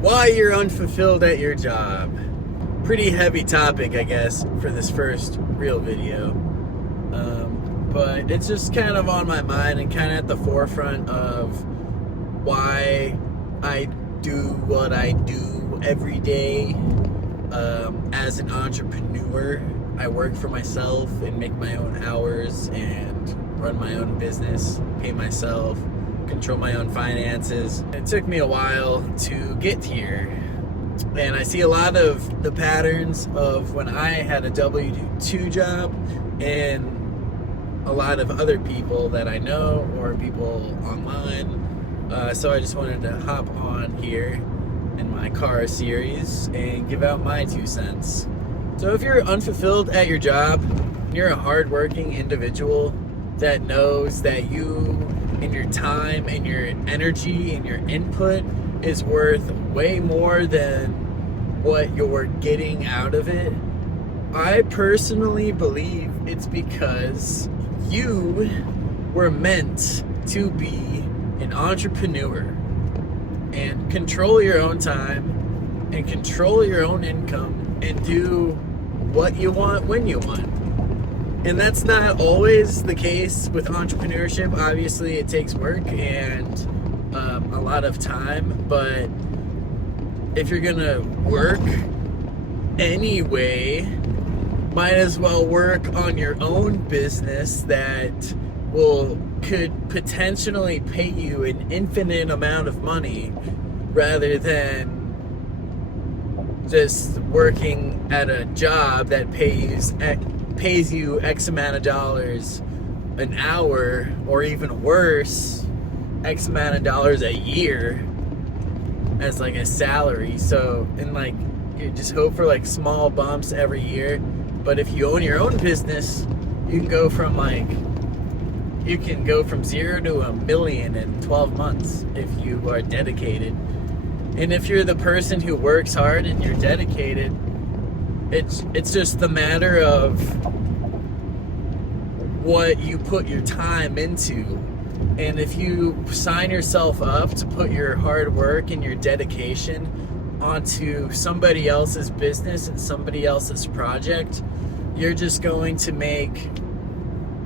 Why you're unfulfilled at your job. Pretty heavy topic, I guess, for this first real video. But it's just kind of on my mind and kind of at the forefront of why I do what I do every day. As an entrepreneur, I work for myself and make my own hours and run my own business, pay myself, control my own finances. It took me a while to get here, and I see a lot of the patterns of when I had a W-2 job and a lot of other people that I know or people online. So I just wanted to hop on here in my car series and give out my 2 cents. So if you're unfulfilled at your job, you're a hardworking individual that knows that you and your time and your energy and your input is worth way more than what you're getting out of it. I personally believe it's because you were meant to be an entrepreneur and control your own time and control your own income and do what you want when you want. And that's not always the case with entrepreneurship. Obviously, it takes work and a lot of time, but if you're gonna work anyway, might as well work on your own business that could potentially pay you an infinite amount of money rather than just working at a job that pays you X amount of dollars an hour, or even worse, X amount of dollars a year as like a salary. So, and like, you just hope for like small bumps every year. But if you own your own business, you can go from 0 to $1 million in 12 months if you are dedicated. And if you're the person who works hard and you're dedicated, it's just the matter of what you put your time into. And if you sign yourself up to put your hard work and your dedication onto somebody else's business and somebody else's project, you're just going to make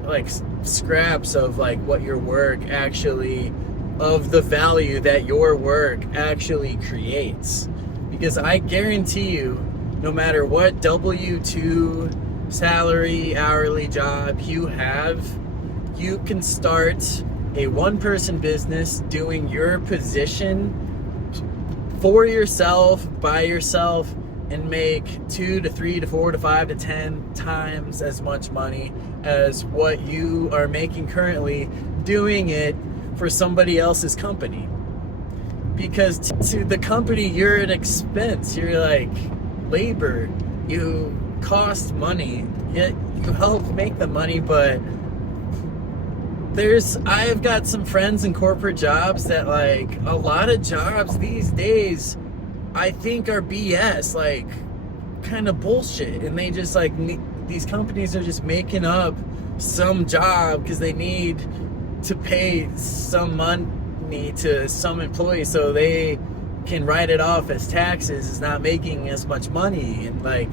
like scraps of like what your work actually, of the value that your work actually creates. Because I guarantee you, no matter what W-2 salary, hourly job you have, you can start a one-person business doing your position for yourself, by yourself, and make 2 to 3 to 4 to 5 to 10 times as much money as what you are making currently doing it for somebody else's company. Because to the company, you're an expense. You're like labor. You cost money, yet you help make the money. But I've got some friends in corporate jobs that, like, a lot of jobs these days I think are BS, like kind of bullshit. And they just like, these companies are just making up some job because they need to pay some money to some employee so they can write it off as taxes as not making as much money. And like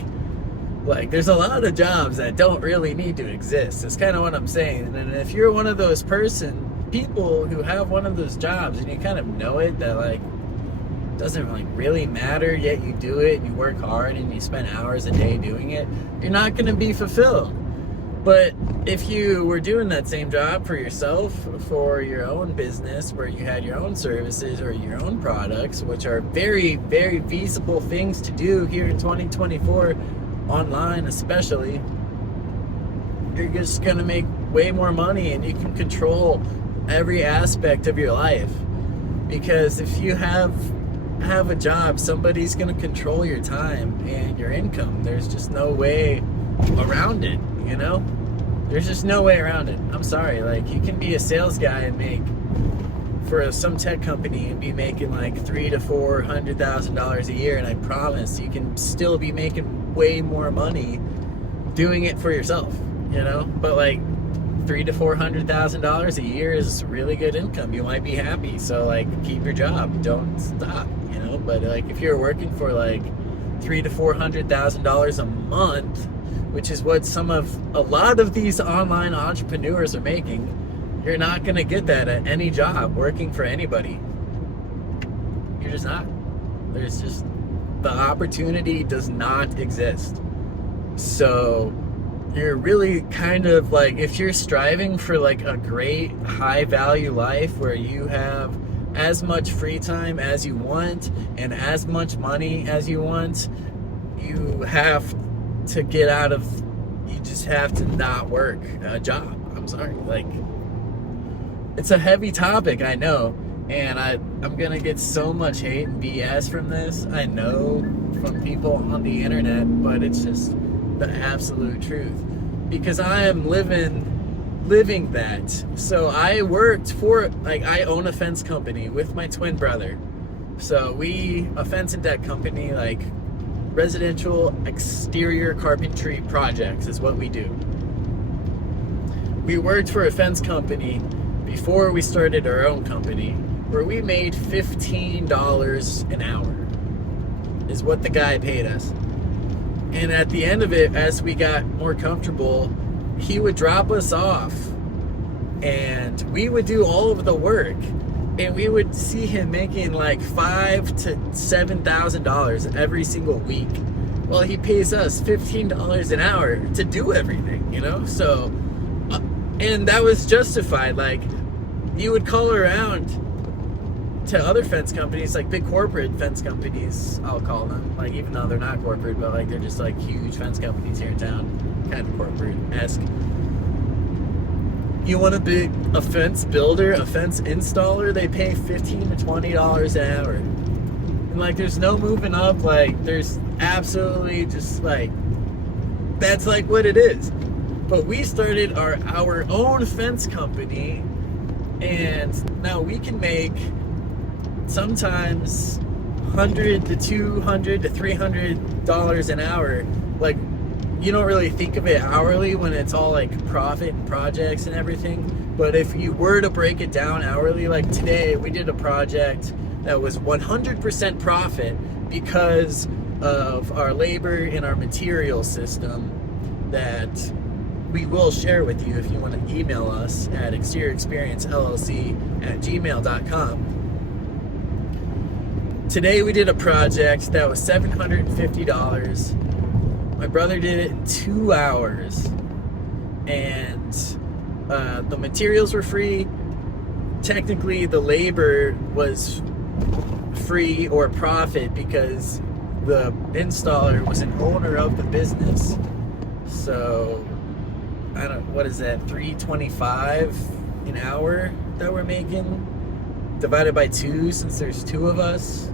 there's a lot of jobs that don't really need to exist. That's kind of what I'm saying. And if you're one of those people who have one of those jobs and you kind of know it, that like doesn't like really matter, yet you do it and you work hard and you spend hours a day doing it, you're not going to be fulfilled. But if you were doing that same job for yourself, for your own business, where you had your own services or your own products, which are very, very feasible things to do here in 2024, online especially, you're just going to make way more money and you can control every aspect of your life. Because if you have a job, somebody's going to control your time and your income. There's just no way around it, you know? There's just no way around it. I'm sorry. Like, you can be a sales guy and make, for some tech company, and be making like $300,000 to $400,000 a year, and I promise you can still be making way more money doing it for yourself, you know? But like, $300,000 to $400,000 a year is really good income. You might be happy, so like, keep your job. Don't stop, you know? example, but like if you're working for like $300,000 to $400,000 a month, which is what a lot of these online entrepreneurs are making, you're not gonna get that at any job working for anybody. You're just not. There's just, the opportunity does not exist. So you're really kind of like, if you're striving for like a great high value life where you have as much free time as you want and as much money as you want, you have to get out of, you just have to not work a job. I'm sorry, like, it's a heavy topic, I know, and I'm gonna get so much hate and BS from this, I know, from people on the internet, but it's just the absolute truth, because I am living that. So I worked for, like, I own a fence company with my twin brother. So a fence and deck company, like residential exterior carpentry projects is what we do. We worked for a fence company before we started our own company, where we made $15 an hour is what the guy paid us. And at the end of it, as we got more comfortable, he would drop us off and we would do all of the work, and we would see him making like $5,000 to $7,000 every single week. Well, he pays us $15 an hour to do everything, you know? So, and that was justified. Like, you would call around to other fence companies, like big corporate fence companies, I'll call them, like, even though they're not corporate, but like they're just like huge fence companies here in town, kind of corporate-esque. You want to be a fence builder, a fence installer, they pay $15 to $20 an hour. And like, there's no moving up, like, there's absolutely just like, that's like what it is. But we started our own fence company, and now we can make sometimes $100 to $200 to $300 an hour. Like, you don't really think of it hourly when it's all like profit and projects and everything, but if you were to break it down hourly, like today we did a project that was 100% profit because of our labor and our material system that we will share with you if you want to email us at exteriorexperiencellc@gmail.com. Today we did a project that was $750. My brother did it in 2 hours, and the materials were free. Technically, the labor was free or profit because the installer was an owner of the business. So, what is that, $325 an hour that we're making? Divided by 2, since there's 2 of us.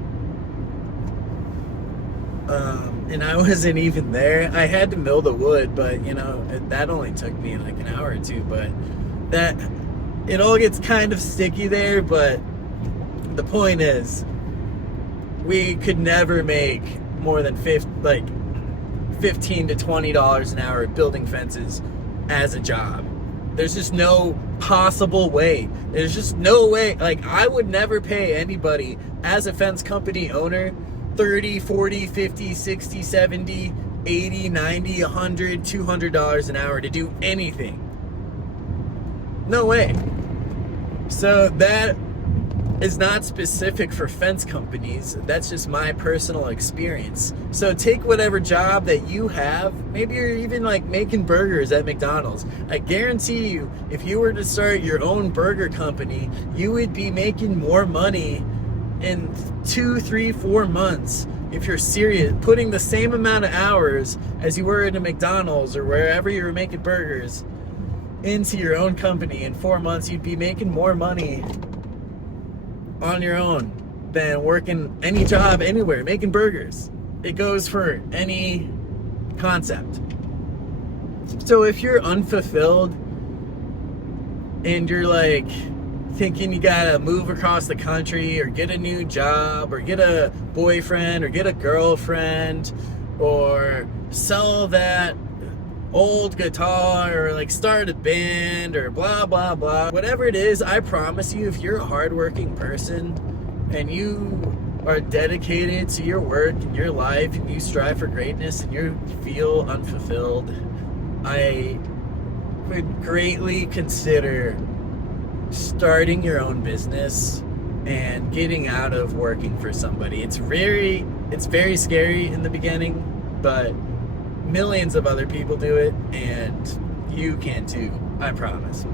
And I wasn't even there. I had to mill the wood, but you know, that only took me like an hour or 2, but it all gets kind of sticky there. But the point is, we could never make more than $15 to $20 an hour building fences as a job. There's just no possible way. There's just no way. Like, I would never pay anybody as a fence company owner $30, $40, $50, $60, $70, $80, $90, $100, $200 an hour to do anything. No way. So that is not specific for fence companies. That's just my personal experience. So take whatever job that you have. Maybe you're even like making burgers at McDonald's. I guarantee you, if you were to start your own burger company, you would be making more money in 2, 3, 4 months if you're serious, putting the same amount of hours as you were at a McDonald's or wherever you were making burgers into your own company. In 4 months, you'd be making more money on your own than working any job anywhere making burgers. It goes for any concept. So if you're unfulfilled and you're like thinking you gotta move across the country or get a new job or get a boyfriend or get a girlfriend or sell that old guitar or like start a band or blah blah blah, whatever it is, I promise you, if you're a hardworking person and you are dedicated to your work and your life and you strive for greatness and you feel unfulfilled, I would greatly consider starting your own business and getting out of working for somebody. It's very scary in the beginning, but millions of other people do it and you can too, I promise.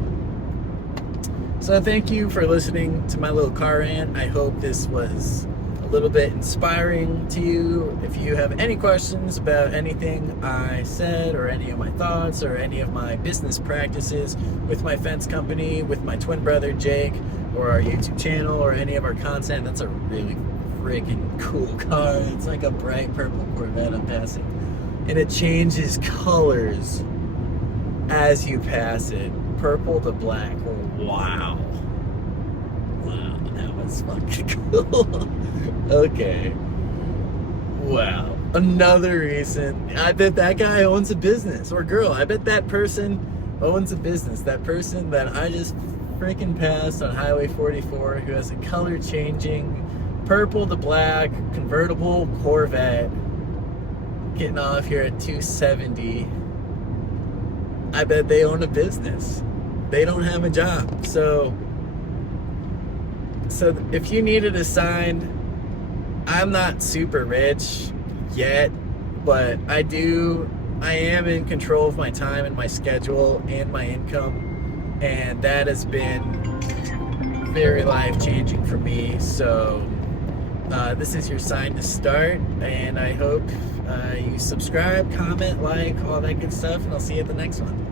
So thank you for listening to my little car rant. I hope this was a little bit inspiring to you. If you have any questions about anything I said or any of my thoughts or any of my business practices with my fence company, with my twin brother Jake, or our YouTube channel, or any of our content, that's a really freaking cool car. It's like a bright purple Corvette I'm passing. And it changes colors as you pass it. Purple to black. Wow. Wow, that was fucking cool. Okay. Wow. Another reason. I bet that guy owns a business. Or girl. I bet that person owns a business. That person that I just freaking passed on Highway 44 who has a color changing purple to black convertible Corvette getting off here at 270. I bet they own a business. They don't have a job. So if you needed a sign, I'm not super rich yet, but I am in control of my time and my schedule and my income, and that has been very life-changing for me. So this is your sign to start, and I hope you subscribe, comment, like, all that good stuff, and I'll see you at the next one.